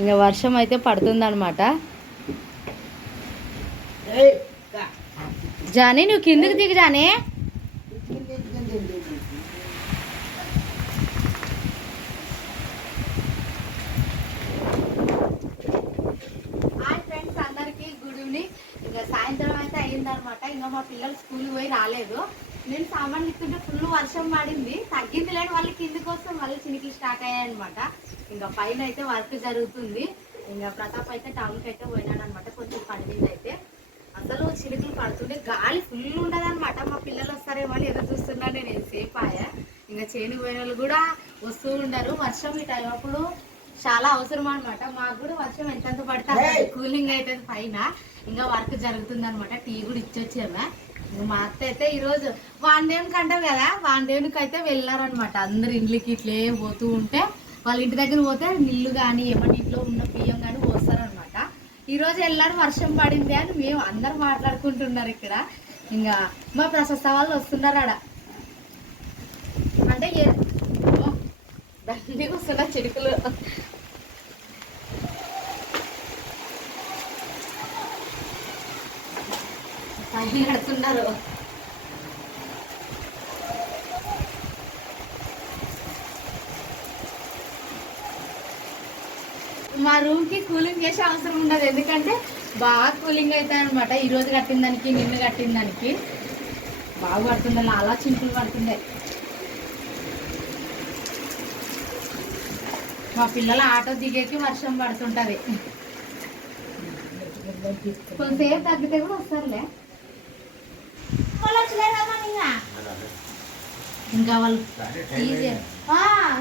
ఇంకా వర్షం అయితే పడుతుందన్నమాట. జానీ నువ్వు కిందికి దిగు జానీ. హాయ్ ఫ్రెండ్స్, అందరికీ గుడ్ ఈవినింగ్. ఇంకా సాయంత్రం అయితే అయ్యిందనమాట. ఇంకా మా పిల్లలు స్కూల్కి పోయి రాలేదు. నేను సామాన్లు ఇస్తుంటే ఫుల్ వర్షం పడింది, తగ్గింది లేని వాళ్ళు కిందికి వస్తే మళ్ళీ చినికి స్టార్ట్ అయ్యాయి అనమాట. ఇంకా పైన అయితే వర్క్ జరుగుతుంది. ఇంకా ప్రతాప్ అయితే టౌన్కి అయితే పోయినాడు అనమాట. కొంచెం పడింది అయితే అసలు చినుకులు పడుతుంటే గాలి ఫుల్ ఉండదు అనమాట. మా పిల్లలు వస్తారేమో అని ఎదురు చూస్తున్నా నేను ఎంతసేపు ఆయా. ఇంకా చేనుకు పోయిన వాళ్ళు కూడా వస్తూ ఉండరు. వర్షం ఈ టైం అప్పుడు చాలా అవసరం అనమాట. మాకు కూడా వర్షం ఎంతెంత పడితే కూలింగ్ అయితే పైన. ఇంకా వర్క్ జరుగుతుంది అనమాట. టీ కూడా ఇచ్చొచ్చామే. మా అత్త అయితే ఈరోజు వానదేవునికి అంటాం కదా, వానదేవునికి అయితే వెళ్ళారనమాట. అందరు ఇంట్లోకి ఇట్లే పోతూ ఉంటే వాళ్ళ ఇంటి దగ్గర పోతే నీళ్లు కానీ ఏమన్నా ఇంట్లో ఉన్న బియ్యం కానీ పోస్తారనమాట. ఈరోజు వెళ్ళారు, వర్షం పడింది అని మేము అందరు మాట్లాడుకుంటున్నారు ఇక్కడ. ఇంకా మా ప్రశస్త వాళ్ళు వస్తున్నారు ఆడ. అంటే దండికి వస్తున్నారు చిరుకులు. నడుతున్నారు. మా రూమ్ కి కూలింగ్ చేసే అవసరం ఉండదు, ఎందుకంటే బాగా కూలింగ్ అవుతాయి అనమాట. ఈ రోజు కట్టిన దానికి నిన్ను కట్టిన దానికి బాగా పడుతుంది, అలా చింపులు పడుతుంది. మా పిల్లల ఆటో దిగేకి వర్షం పడుతుంటది. కొంతసేపు తగ్గితే కూడా వస్తారులే. ఇంకా వాళ్ళు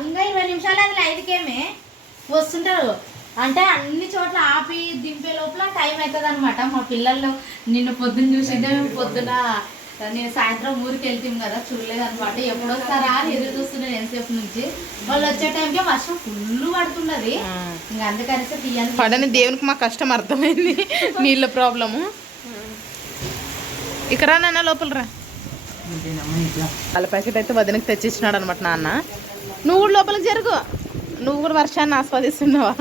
ఇంకా 20 నిమిషాలు అది 5కేమే వస్తుంటారు. అంటే అన్ని చోట్ల ఆపి దింపే లోపల టైం అవుతుంది అనమాట. మా పిల్లలు నిన్ను పొద్దున్న చూసిందే, మేము పొద్దున నేను సాయంత్రం ఊరికి వెళ్తాం కదా, చూడలేదు అనమాట. ఎప్పుడు వస్తారా అని ఎదురు చూస్తున్నాను ఎంతసేపు నుంచి. వాళ్ళు వచ్చే టైంకి వర్షం ఫుల్ పడుతున్నది. ఇంకా అందుకనేసి తీయాలి పడని దేవునికి మా కష్టం అర్థమైంది. నీళ్ళ ప్రాబ్లము. ఇక్కడ నాన్న లోపల రా. వాళ్ళ ప్యాకెట్ అయితే వదినకి తెచ్చిచ్చినాడు అనమాట నాన్న. నువ్వు కూడా లోపలికి జరుగు, నువ్వు కూడా వర్షాన్ని ఆస్వాదిస్తున్నావా?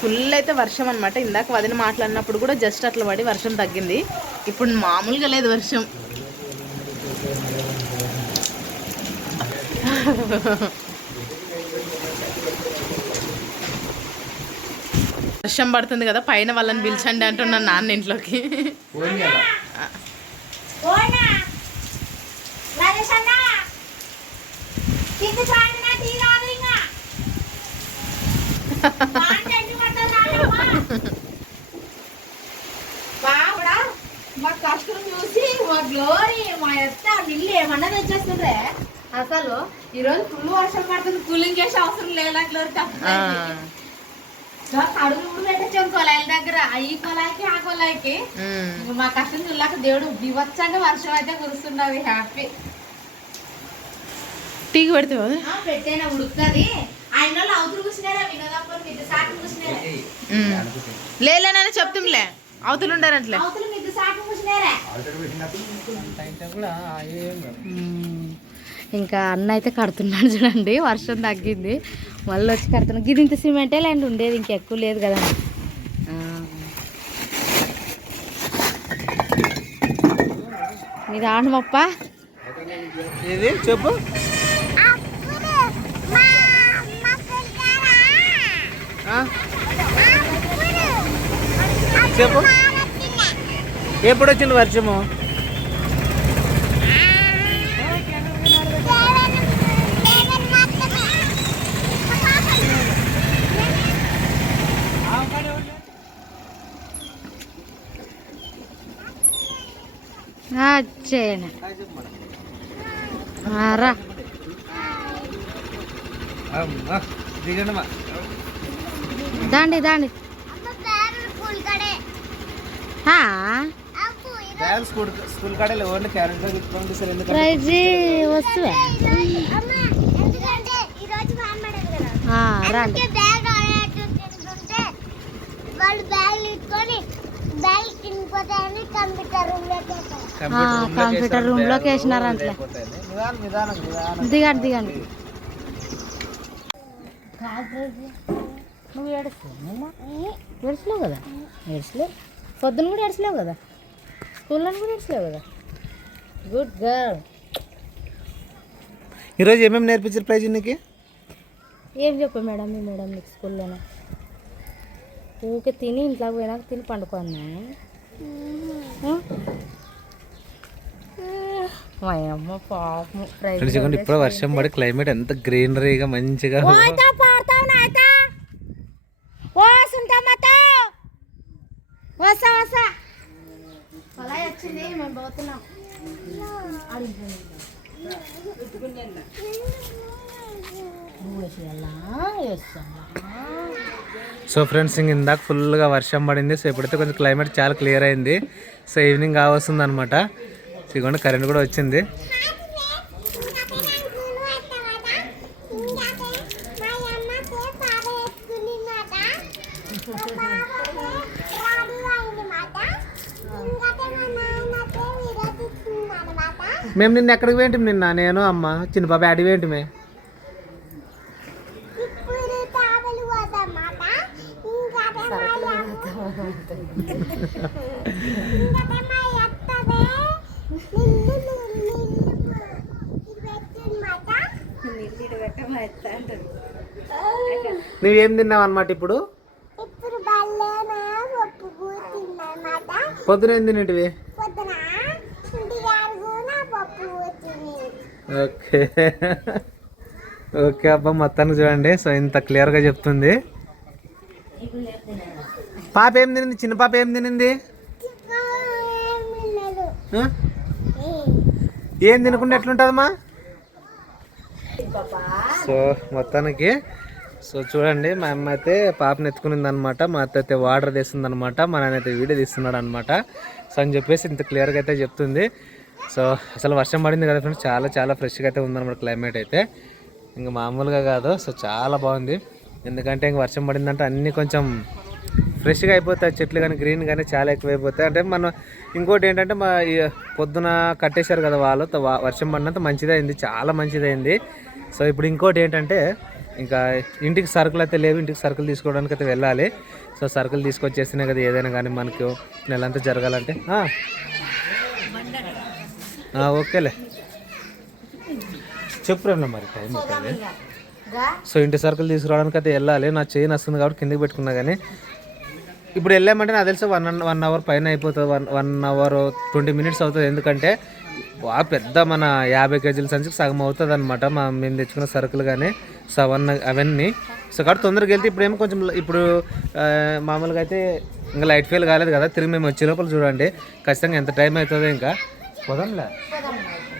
ఫుల్ అయితే వర్షం అనమాట. ఇందాక వదిన మాట్లాడినప్పుడు కూడా జస్ట్ అట్లా పడి వర్షం తగ్గింది. ఇప్పుడు మామూలుగా లేదు వర్షం. వర్షం పడుతుంది కదా, పైన వాళ్ళని పిలిచండి అంటున్నాను నాన్న ఇంట్లోకి. మా కష్టం చూసి మా గ్లోరీ మా యొక్క నిల్లు ఏమన్నా తెచ్చేస్తుండ్రే. అసలు ఈరోజు ఫుల్ వర్షం పడుతుంది, కూలింగ్ చేసే అవసరం లేదా గ్లోరీ. అడుగులు కూడా పెట్టచ్చు కొలాయిల దగ్గర, ఈ కొలాయికి ఆ కొలాయికి. మా కష్టం చూడలేక దేవుడు వివచ్చంగా వర్షం అయితే కురుస్తున్నది. హ్యాపీ. టీకి పెడితే పెట్టేనా ఉడుకుతుంది. ఆయన వాళ్ళు అవతలు కూర్చున్నారా, వినోదాపురం మీద సాటు కూర్చున్నారా? లేనని చెప్తాంలే, అవతలు ఉండారంట్లే. అవతలు మీద సాటు కూర్చున్నారా? ఇంకా అన్న అయితే కడుతున్నాడు చూడండి. వర్షం తగ్గింది, మళ్ళీ వచ్చి కడుతున్నాడు. గిది ఇంత సిమెంటే ల్యాండ్ ఉండేది, ఇంకెక్కువ లేదు కదా. ఇది ఆడమప్ప చెప్పు. చెప్పు, ఎప్పుడు వచ్చింది వర్షము? చేయనా రా. దాండి దాండి స్కూల్ కాడలే ఓన్లీ క్యారెట్ గా ప్రైజ్ వస్తువా? రండి. కంప్యూటర్ రూమ్ లోకి వేసినారు అంతే. దిగండి దిగండి. నువ్వు ఏడ్చలేవు కదా, ఏడ్చలేవు. పొద్దున కూడా ఏడ్చలేవు కదా, స్కూల్లో కూడా ఏడ్చలేవు కదా. Good girl. ఈరోజు ఏమేమి నేర్పించారు ప్రైజ్ నీకు? ఏం చెప్పు మేడం, మీ మేడం నీకు స్కూల్లోనే ఊకే తిని ఇంట్లోకి పోయినాక తిని పండుకున్నాను. మా అమ్మ పాపం. ఇప్పుడు వర్షం పడి క్లైమేట్ ఎంత గ్రీనరీగా మంచిగా. అలా వచ్చింది, మేము పోతున్నాం. సో ఫ్రెండ్స్, ఇందాక ఫుల్గా వర్షం పడింది. సో ఇప్పుడైతే కొంచెం క్లైమేట్ చాలా క్లియర్ అయింది. సో ఈవినింగ్ కావస్తుంది అనమాట. ఇదిగోండి కరెంట్ కూడా వచ్చింది. మేము నిన్న ఎక్కడికి పోయింటి? నిన్న నేను అమ్మ చిన్న పాప ఆడి పోయింటి. మే నువ్వేం తిన్నావు అన్నమాట? ఇప్పుడు పొద్దున ఏం తినేటివి? ఓకే ఓకే అబ్బా, మొత్తానికి చూడండి. సో ఇంత క్లియర్గా చెప్తుంది. పాప ఏం తినింది? చిన్న పాప ఏం తినింది? ఏం తినకుండా ఎట్లుంటుందమ్మా? సో మొత్తానికి చూడండి, మా అమ్మ అయితే పాపను ఎత్తుకునింది అనమాట. మా అత్త అయితే వాటర్ తీస్తుంది అనమాట. మా నాన్న అయితే వీడియో తీస్తున్నాడు అనమాట. సో అని చెప్పేసి ఇంత క్లియర్గా అయితే చెప్తుంది. సో అసలు వర్షం పడింది కదా ఫ్రెండ్స్, చాలా చాలా ఫ్రెష్గా అయితే ఉందన్నమాట క్లైమేట్ అయితే. ఇంకా మామూలుగా కాదు. సో చాలా బాగుంది. ఎందుకంటే ఇంక వర్షం పడిందంటే అన్నీ కొంచెం ఫ్రెష్గా అయిపోతాయి. చెట్లు కానీ గ్రీన్ కానీ చాలా ఎక్కువైపోతాయి. అంటే మనం ఇంకోటి ఏంటంటే మా పొద్దున కట్టేశారు కదా వాళ్ళు, వర్షం పడినంత మంచిదైంది, చాలా మంచిదైంది. సో ఇప్పుడు ఇంకోటి ఏంటంటే ఇంకా ఇంటికి సరుకులు అయితే లేవు. ఇంటికి సరుకులు తీసుకోవడానికి అయితే వెళ్ళాలి. సో సరుకులు తీసుకొచ్చేస్తేనే కదా ఏదైనా కానీ మనకు నెలంతా జరగాలంటే. ఓకేలే చెప్పురేమో మరి టైం అవుతుంది. సో ఇంటి సరుకులు తీసుకురావడానికి అయితే వెళ్ళాలి. నా చైన్ వస్తుంది కాబట్టి కిందకి పెట్టుకున్నా. కానీ ఇప్పుడు వెళ్ళామంటే నాకు తెలిసి 1 అవర్ పైన అయిపోతుంది. 1 అవర్ 20 మినిట్స్ అవుతుంది. ఎందుకంటే బాగా పెద్ద మన 50 కేజీల సంచికి సగం అవుతుంది అనమాట మేము తెచ్చుకున్న సరుకులు కానీ. సో అవన్నీ సో కాబట్టి తొందరగా వెళ్తే ఇప్పుడేమో కొంచెం ఇప్పుడు మామూలుగా అయితే ఇంకా లైట్ ఫెయిల్ కాలేదు కదా. తిరిగి మేము వచ్చే లోపల చూడండి ఖచ్చితంగా ఎంత టైం అవుతుందో. ఇంకా పోదాంలే,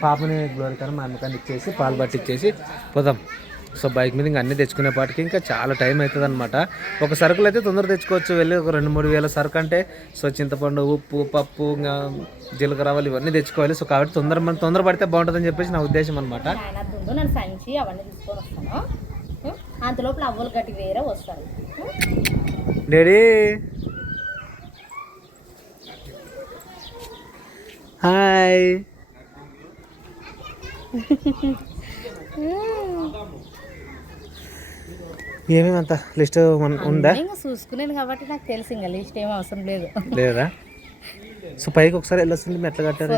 పాపని గ్లోరీ కానీ మా అమ్మకాన్ని ఇచ్చేసి పాలు పట్టి ఇచ్చేసి పోదాం. సో బైక్ మీద ఇంకా అన్నీ తెచ్చుకునేపాటికి ఇంకా చాలా టైం అవుతుంది అనమాట. ఒక సరుకులు అయితే తొందర తెచ్చుకోవచ్చు. వెళ్ళి ఒక 2-3 వేల సరుకు అంటే సో చింతపండు, ఉప్పు, పప్పు, ఇంకా జీలకర్ర ఆవాలు ఇవన్నీ తెచ్చుకోవాలి. సో కాబట్టి తొందర పడితే బాగుంటుందని చెప్పేసి నా ఉద్దేశం అనమాట. నన్ను సంచి అవన్నీ తీసుకొని వస్తాను. అంతలోపల అవ్వలు గట్టి వేరే వస్తారు. Daddy hi. ఏమేమంత లిస్ట్ ఉందా? చూసుకునేది కాబట్టి నాకు తెలుసు. ఇంకా లిస్ట్ ఏం అవసరం లేదు. లేదా? సో పైకి ఒకసారి వెళ్ళొస్తుంది. ఎట్లా కట్టారు?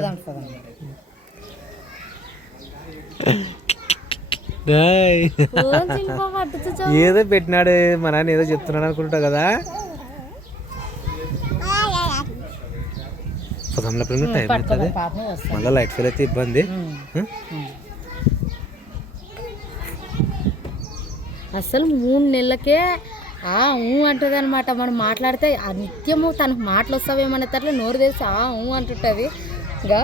ఏదో పెట్టినాడు మా నాన్న, ఏదో చెప్తున్నాడు అనుకుంటా కదా. పొద్దున్న టైం అవుతుంది. మళ్ళీ లైట్ ఫెయిల్ అయితే ఇబ్బంది. అసలు 3 నెలలకే అంటుంది అనమాట. మనం మాట్లాడితే నిత్యము తనకు మాటలు వస్తావేమనే తట్ల నోరు తెరిచి అంటుంటుంది. ఇంకా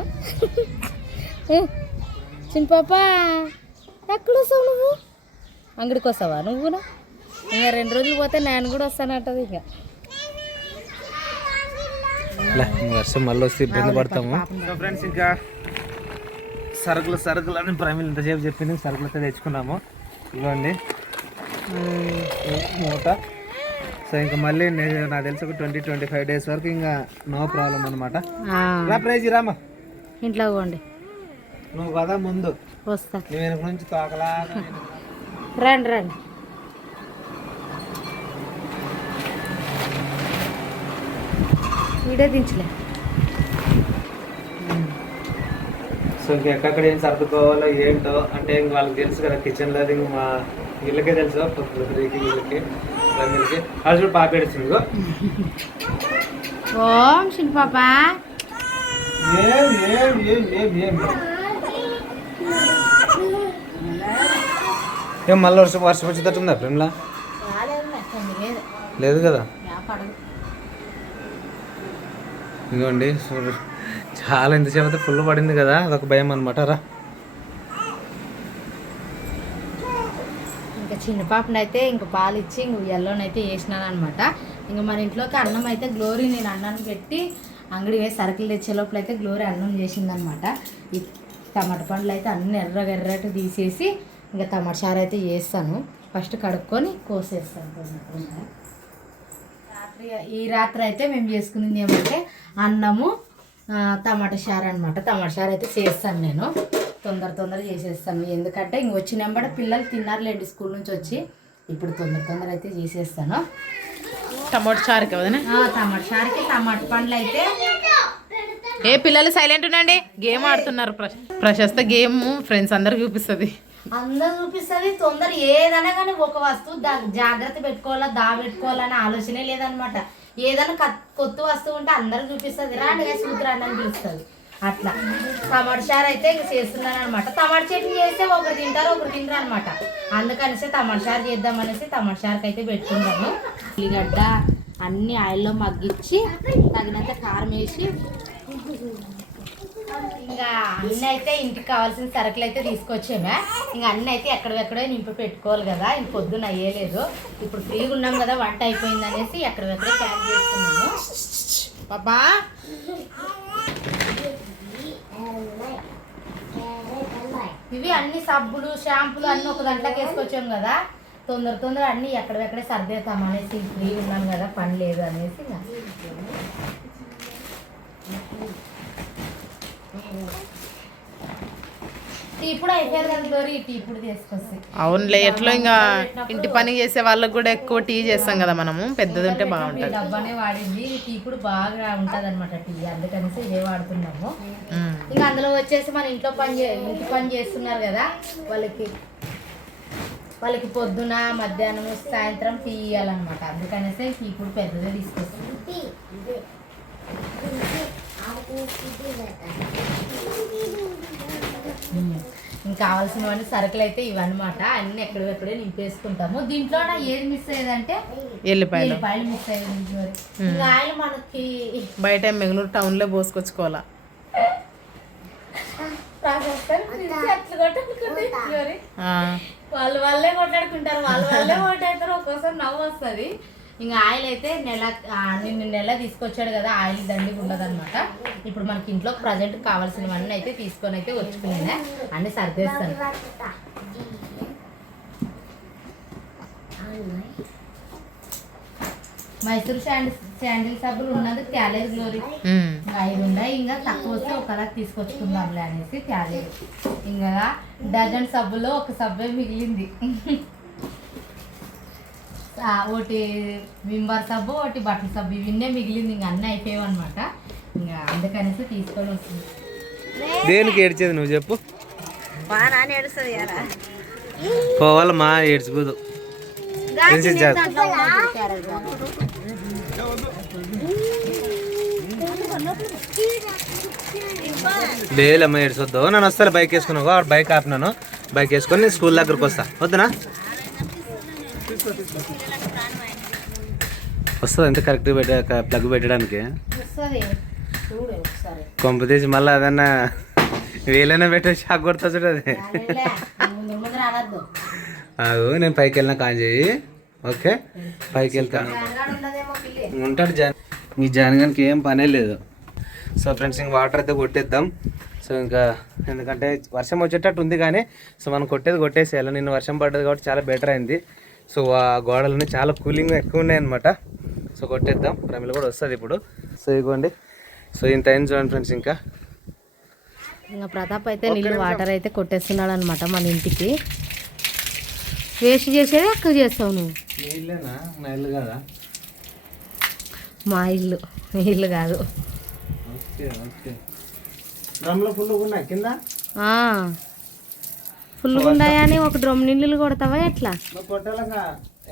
చిన్న పాప ఎక్కడ వస్తావు నువ్వు? అంగడికి వస్తావా నువ్వునా? ఇంకా 2 రోజులు పోతే నేను కూడా వస్తానంటది. ఇంకా వర్షం మళ్ళీ వస్తే ఇబ్బంది పడతాము. ఫ్రెండ్స్ ఇంకా సరుకులు అని ప్రమిళ ఇంతసేపు చెప్పింది. సరుకులు అయితే తెచ్చుకున్నాము. ఇవ్వండి మూట. సో ఇంకా మళ్ళీ నాకు తెలిసి ఒక 20-25 డేస్ వరకు ఇంకా నో ప్రాబ్లం అనమాట. రా ప్రైజ్ రామా, ఇంట్లో పోండి, నువ్వు కదా ముందు వస్తా. నువ్వు వెనక నుంచి తోకలా రండి రండి. వీడియో దించలే. సో ఇంకెక్కడ ఏం సర్దుకోవాలో ఏంటో అంటే ఇంక వాళ్ళకి తెలుసు కదా కిచెన్లో. అది ఇంక మా వీళ్ళకే తెలుసు, పృథ్వీకి వీళ్ళకి వీళ్ళకి. అది చూడు పాప ఏడుస్తుంది. ఓం శిల్ప పాప. ఏం ఏం ఏం ఏం ఏం ఏం మళ్ళీ వర్షం వచ్చేటట్టుందా ప్రేమలా? లేదు కదా. ఇదిగోండి చాలా ఎంతసేపు అయితే ఫుల్ పడింది కదా, అదొక భయం అనమాట. రా ఇంకా చిన్న పాపని అయితే ఇంక పాలు ఇచ్చి ఇంక ఎల్లోనైతే వేసినాను అనమాట. ఇంక మన ఇంట్లోకి అన్నం అయితే గ్లోరీ నేను అన్నాన్ని పెట్టి అంగడి వేసి సరుకులు తెచ్చే లోపల అయితే గ్లోరీ అన్నం చేసిందనమాట. ఈ టమాటా పండ్లు అయితే అన్నీ ఎర్రగెర్రటి తీసేసి ఇంకా టమాటా చారు అయితే చేస్తాను. ఫస్ట్ కడుక్కొని కోసేస్తాను. ఈ రాత్రి అయితే మేము చేసుకునేది ఏమంటే అన్నము టమాటా చారు అనమాట. టమాటా చారు అయితే చేస్తాను నేను, తొందర చేసేస్తాను. ఎందుకంటే ఇంక వచ్చినప్పుడు పిల్లలు తిన్నారులేండి స్కూల్ నుంచి వచ్చి, ఇప్పుడు తొందర అయితే చేసేస్తాను. టమాటా చారు కదా. టమాటా చారుకి టమాటా పండ్లు అయితే. ఏ పిల్లలు సైలెంట్ ఉండండి, గేమ్ ఆడుతున్నారు. ప్రశస్త గేమ్ ఫ్రెండ్స్ అందరికి చూపిస్తుంది. అందరూ చూపిస్తుంది. తొందర ఏదైనా కానీ ఒక వస్తువు జాగ్రత్త పెట్టుకోవాలా, పెట్టుకోవాలనే ఆలోచనే లేదనమాట. ఏదైనా కొత్త వస్తువు ఉంటే అందరికి చూపిస్తుంది. రాండి సూత్రాన్ని అని పిలుస్తుంది. అట్లా టమాటా చారు అయితే ఇంక చేస్తున్నాను అనమాట. టమాటా చట్నీ చేస్తే ఒకరు తింటారు, ఒకరు తింటారు అనమాట. అందుకనేసి టమాటా చారు చేద్దామనేసి టమాటా చారుకి అయితే పెట్టుకున్నాము. ఉల్లిగడ్డ అన్ని ఆయిల్లో మగ్గించి తగినంత కారం వేసి ఇంకా అన్నీ అయితే ఇంటికి కావాల్సిన సరుకులు అయితే తీసుకొచ్చామే. ఇంకా అన్నీ అయితే ఎక్కడెక్కడో నింపి పెట్టుకోవాలి కదా. ఇంక పొద్దున్న అయ్యేలేదు, ఇప్పుడు ఫ్రీగా ఉన్నాం కదా, వంట అయిపోయింది అనేసి ఎక్కడెక్కడే ప్యాక్ చేస్తున్నాను. పాపా ఇవి అన్ని సబ్బులు షాంపులు అన్నీ ఒక దాంట్లోకి వేసుకొచ్చాం కదా, తొందర అన్నీ ఎక్కడెక్కడే సర్దేస్తాం అనేసి ఫ్రీగా ఉన్నాం కదా, పని లేదు అనేసి. ఇప్పుడు అయిపోయారు కదా గోరి, ఇప్పుడు తీసుకొస్తాయి. అవునులే, ఎట్లా ఇంకా ఇంటి పని చేసే వాళ్ళకి కూడా ఎక్కువ టీ చేస్తాం కదా మనము, పెద్దది ఉంటే బాగుంటుంది. డబ్బానే వాడింది టీ, ఇప్పుడు బాగా ఉంటుంది అనమాట టీ, అందుకనేసి ఇదే వాడుతున్నాము. ఇంకా అందులో వచ్చేసి మన ఇంట్లో ఇంటి పని చేస్తున్నారు కదా, వాళ్ళకి పొద్దున మధ్యాహ్నం సాయంత్రం టీ ఇవ్వాలన్నమాట. అందుకనేసి ఇప్పుడు పెద్దదే తీసుకొస్తుంది. ఇంకా కావాల్సినవన్నీ సరుకులు అయితే ఇవన్నమాట. అన్ని ఎక్కడెక్కడే నింపేసుకుంటాము. దీంట్లో ఏది మిస్ అయ్యేదంటే ఎల్లిపాయలు మిస్ అయ్యేది. ఇంకా ఆయిల్ మనకి బయట మెగలూరు టౌన్ లో పోసుకొచ్చుకోవాలా. వాళ్ళే కొట్లాడుకుంటారు, వాళ్ళే కొట్లాడతారు. ఒక్కోసారి నవ్వు వస్తుంది. ఇంకా ఆయిల్ అయితే నెల తీసుకొచ్చాడు కదా, ఆయిల్ దండిగా ఉండదు అనమాట. ఇప్పుడు మనకి ఇంట్లో ప్రజెంట్ కావాల్సినవన్నీ అయితే తీసుకొని అయితే వచ్చుకునే అన్ని సర్దేస్తాను. మైసూర్ శాండిల్ సబ్బులు ఉన్నది తేలేదు గ్లోరీ, 5 ఉన్నాయి. ఇంకా తక్కువ వస్తే ఒకలా తీసుకొచ్చుకుందాంలే అనేసి తేలేదు. ఇంకా డజన్ సబ్బులో ఒక సబ్బే మిగిలింది. ఒకటి వింబర్ సబ్బు, ఒకటి బట్టల సబ్బు, ఇవన్నీ మిగిలింది. ఇంకా అన్నీ అయిపోయావు అనమాట. ఇంకా అందుకనేసి తీసుకొని వస్తుంది. దేనికి ఏడ్చేది నువ్వు చెప్పు. పోవాలమ్మా, ఏడ్చిపోదు. లేదమ్మా ఏడ్చొద్దు. నన్ను వస్తాను బైక్ వేసుకున్నావు, వాడు బైక్ ఆపినాను. బైక్ వేసుకొని స్కూల్ దగ్గరకు వస్తా. వద్దునా వస్తుంది అంతే కరెక్ట్ ప్లగ్ పెట్టడానికి. కొంపతీసి మళ్ళీ అదన్నా వేలైనా పెట్టే షాక్ కొడతా చూడది. నేను పైకి వెళ్ళినా కాన్ చేయి. ఓకే, పైకి వెళ్తా ఉంటాడు జాన్. ఈ జాన్గానికి ఏం పనే లేదు. సో ఫ్రెండ్స్, ఇంక వాటర్ అయితే కొట్టేద్దాం. సో ఇంకా ఎందుకంటే వర్షం వచ్చేటట్టు ఉంది కానీ సో మనం కొట్టేది కొట్టేసేయాలి. నిన్న వర్షం పడ్డది కాబట్టి చాలా బెటర్ అయింది. సో ఆ గోడలన్నీ చాలా కూలింగ్ ఎక్కువ ఉన్నాయన్నమాట. సో కొట్టేద్దాం, ప్రమిళ కూడా వస్తుంది ఇప్పుడు. సో ఇదిగోండి, సో ఇంత అయింది చూడండి ఫ్రెండ్స్. ఇంకా ప్రతాప్ అయితే నీళ్ళు వాటర్ అయితే కొట్టేస్తున్నాడు అనమాట మన ఇంటికి. వేస్ట్ చేసేది ఎక్కువ చేస్తావు నువ్వు. నీళ్ళేనా? నా ఇల్లు కదా. మా ఇల్లు, ఇల్లు కాదు. Okay okay. డ్రమ్లో ఫుల్ ఉన్నాయి కింద. ఫుల్గా ఉన్నాయని ఒక డ్రమ్ నీళ్ళు కొడతావా ఎట్లా? నువ్వు కొట్టాలగా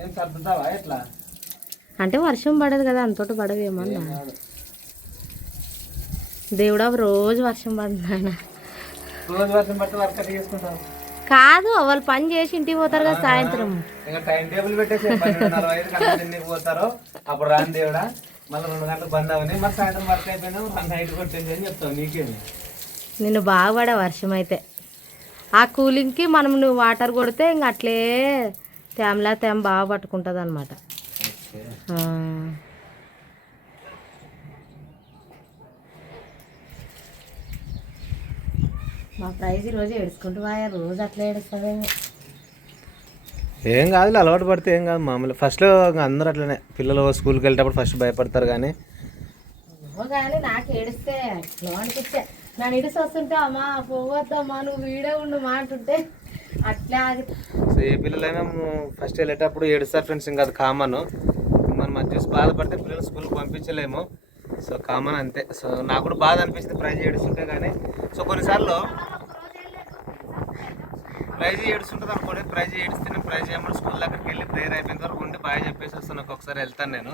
ఏం సర్దుతావా ఎట్లా? అంటే వర్షం పడదు కదా, అంతటి పడవేమన్నా. దేవుడా రోజు వర్షం పడుతున్నాయన. రోజు వర్షం పడితే వర్క్ చేసుకుంటాం కాదు, వాళ్ళు పని చేసి ఇంటికి పోతారు కదా సాయంత్రం. ఇంకా టైం టేబుల్ పెట్టేసి 12:45 గంటలు తిండికి పోతారు. అప్పుడు రాని దేవుడా మళ్ళీ 2 గంటలకు బంద్ అవని, మరి సాయంత్రం వర్క్ అయిపోయినా నైట్ కొట్టేసి అని చెప్తావు. నీకేమి నిన్ను బాగా పడే వర్షం అయితే. ఆ కూలింగ్కి మనం నువ్వు వాటర్ కొడితే ఇంక అట్లే తేమ బాగా పట్టుకుంటుంది అనమాట. మా ప్రైజ్ ఈరోజు ఏడుచుకుంటూ పోయా, రోజు అట్లా ఏడుస్తుందేమో. ఏం కాదు, అలవాటు పడితే ఏం కాదు మామూలు. ఫస్ట్లో అందరూ అట్లనే, పిల్లలు స్కూల్కి వెళ్ళేటప్పుడు ఫస్ట్ భయపడతారు. కానీ నాకు ఏడిస్తే అట్లా అనిపిస్తే నన్ను ఇడిసి వస్తుంటే అమ్మా పోవద్దమ్మా నువ్వు వీడే ఉండు మా అంటుంటే అట్లా ఆగి. సో ఏ పిల్లలైనా ఫస్ట్ వెళ్ళేటప్పుడు ఏడుస్తారు ఫ్రెండ్స్. ఇంకా అది కామన్. మనం అది చూసి బాధపడితే పిల్లలు స్కూల్కి పంపించలేము. సో కామన్ అంతే. సో నాకు కూడా బాధ అనిపిస్తుంది ప్రైజ్ ఏడుస్తుంటే. కానీ సో కొన్నిసార్లు ప్రైజ్ ఏడుస్తుంటుంది అనుకోండి, ప్రైజ్ ఏడిస్తే నేను ప్రైజ్ ఏమన్నా స్కూల్ దగ్గరికి వెళ్ళి ప్రేయర్ అయిపోయిన వరకు ఉండి బాగా చెప్పేసి వస్తాను. ఒక్కొక్కసారి వెళ్తాను నేను.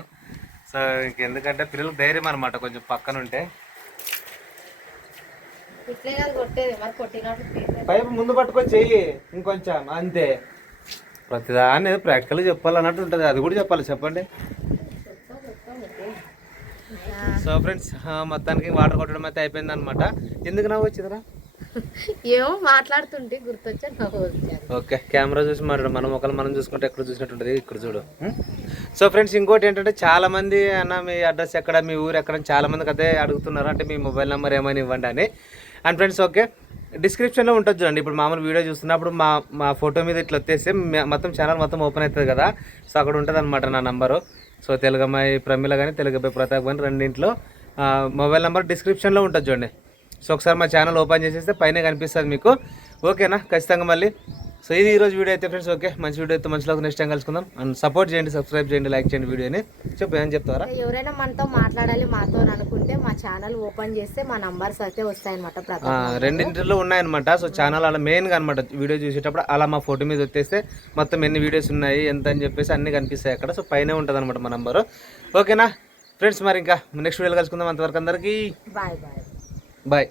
సో ఇంకెందుకంటే పిల్లలకు ధైర్యం అనమాట కొంచెం పక్కన ఉంటే. పైపు ముందు పట్టుకొని చెయ్యి ఇంకొంచెం అంతే. ప్రతిదాన్ని ప్రాక్టికల్గా చెప్పాలన్నట్టు ఉంటుంది. అది కూడా చెప్పాలి, చెప్పండి. సో ఫ్రెండ్స్ మొత్తానికి వాటర్ కొట్టడం అయితే అయిపోయింది అనమాట. ఎందుకు నవ్వు వచ్చిందిరా? ఏమో మాట్లాడుతుంటే గుర్తొచ్చా నవ్వు వచ్చాను. ఓకే, కెమెరా చూసి మాట్లాడు. మనం ఒకళ్ళు మనం చూసుకుంటే ఎక్కడ చూసినట్టు ఉంటుంది, ఇక్కడ చూడు. సో ఫ్రెండ్స్ ఇంకోటి ఏంటంటే చాలామంది అన్న మీ అడ్రస్ ఎక్కడ, మీ ఊరు ఎక్కడ, చాలామందికి అదే అడుగుతున్నారు. అంటే మీ మొబైల్ నెంబర్ ఏమైనా ఇవ్వండి అని. అండ్ ఫ్రెండ్స్ ఓకే, డిస్క్రిప్షన్లో ఉంటుంది చూడండి. ఇప్పుడు మామూలు వీడియో చూస్తున్నప్పుడు మా ఫోటో మీద ఇట్లా వచ్చేసి మొత్తం ఛానల్ మొత్తం ఓపెన్ అవుతుంది కదా. సో అక్కడ ఉంటుంది అనమాట నా నంబరు. సో తెలుగమ్మాయి ప్రమిళ కానీ తెలుగబ్బాయి ప్రతాప్ కానీ రెండింటిలో మొబైల్ నెంబర్ డిస్క్రిప్షన్లో ఉంటుంది చూడండి. సో ఒకసారి మా ఛానల్ ఓపెన్ చేసేస్తే పైన కనిపిస్తుంది మీకు. ఓకేనా? ఖచ్చితంగా మళ్ళీ. సో ఇది ఈరోజు వీడియో అయితే ఫ్రెండ్స్. ఓకే, మంచి వీడియో అయితే మంచిలో నెక్స్ట్ టైం కలుసుకుందాం. అండ్ సపోర్ట్ చేయండి, సబ్స్క్రైబ్ చేయండి, లైక్ చేయండి వీడియోని. చెప్పు, ఏం చెప్తారా? ఎవరైనా మనతో మాట్లాడాలి మాతో అనుకుంటే మా ఛానల్ ఓపెన్ చేస్తే మా నంబర్స్ అయితే వస్తాయన్నమాట. రెండింటిలో ఉన్నాయన్నమాట. సో ఛానల్ అలా మెయిన్గా అనమాట. వీడియో చూసేటప్పుడు అలా మా ఫోటో మీద వచ్చేస్తే మొత్తం ఎన్ని వీడియోస్ ఉన్నాయి ఎంత అని చెప్పేసి అన్నీ కనిపిస్తాయి అక్కడ. సో పైనే ఉంటుంది అనమాట మా నంబరు. ఓకేనా ఫ్రెండ్స్? మరి ఇంకా నెక్స్ట్ వీడియోలో కలుసుకుందాం. అంతవరకు అందరికీ బాయ్ బాయ్ బాయ్.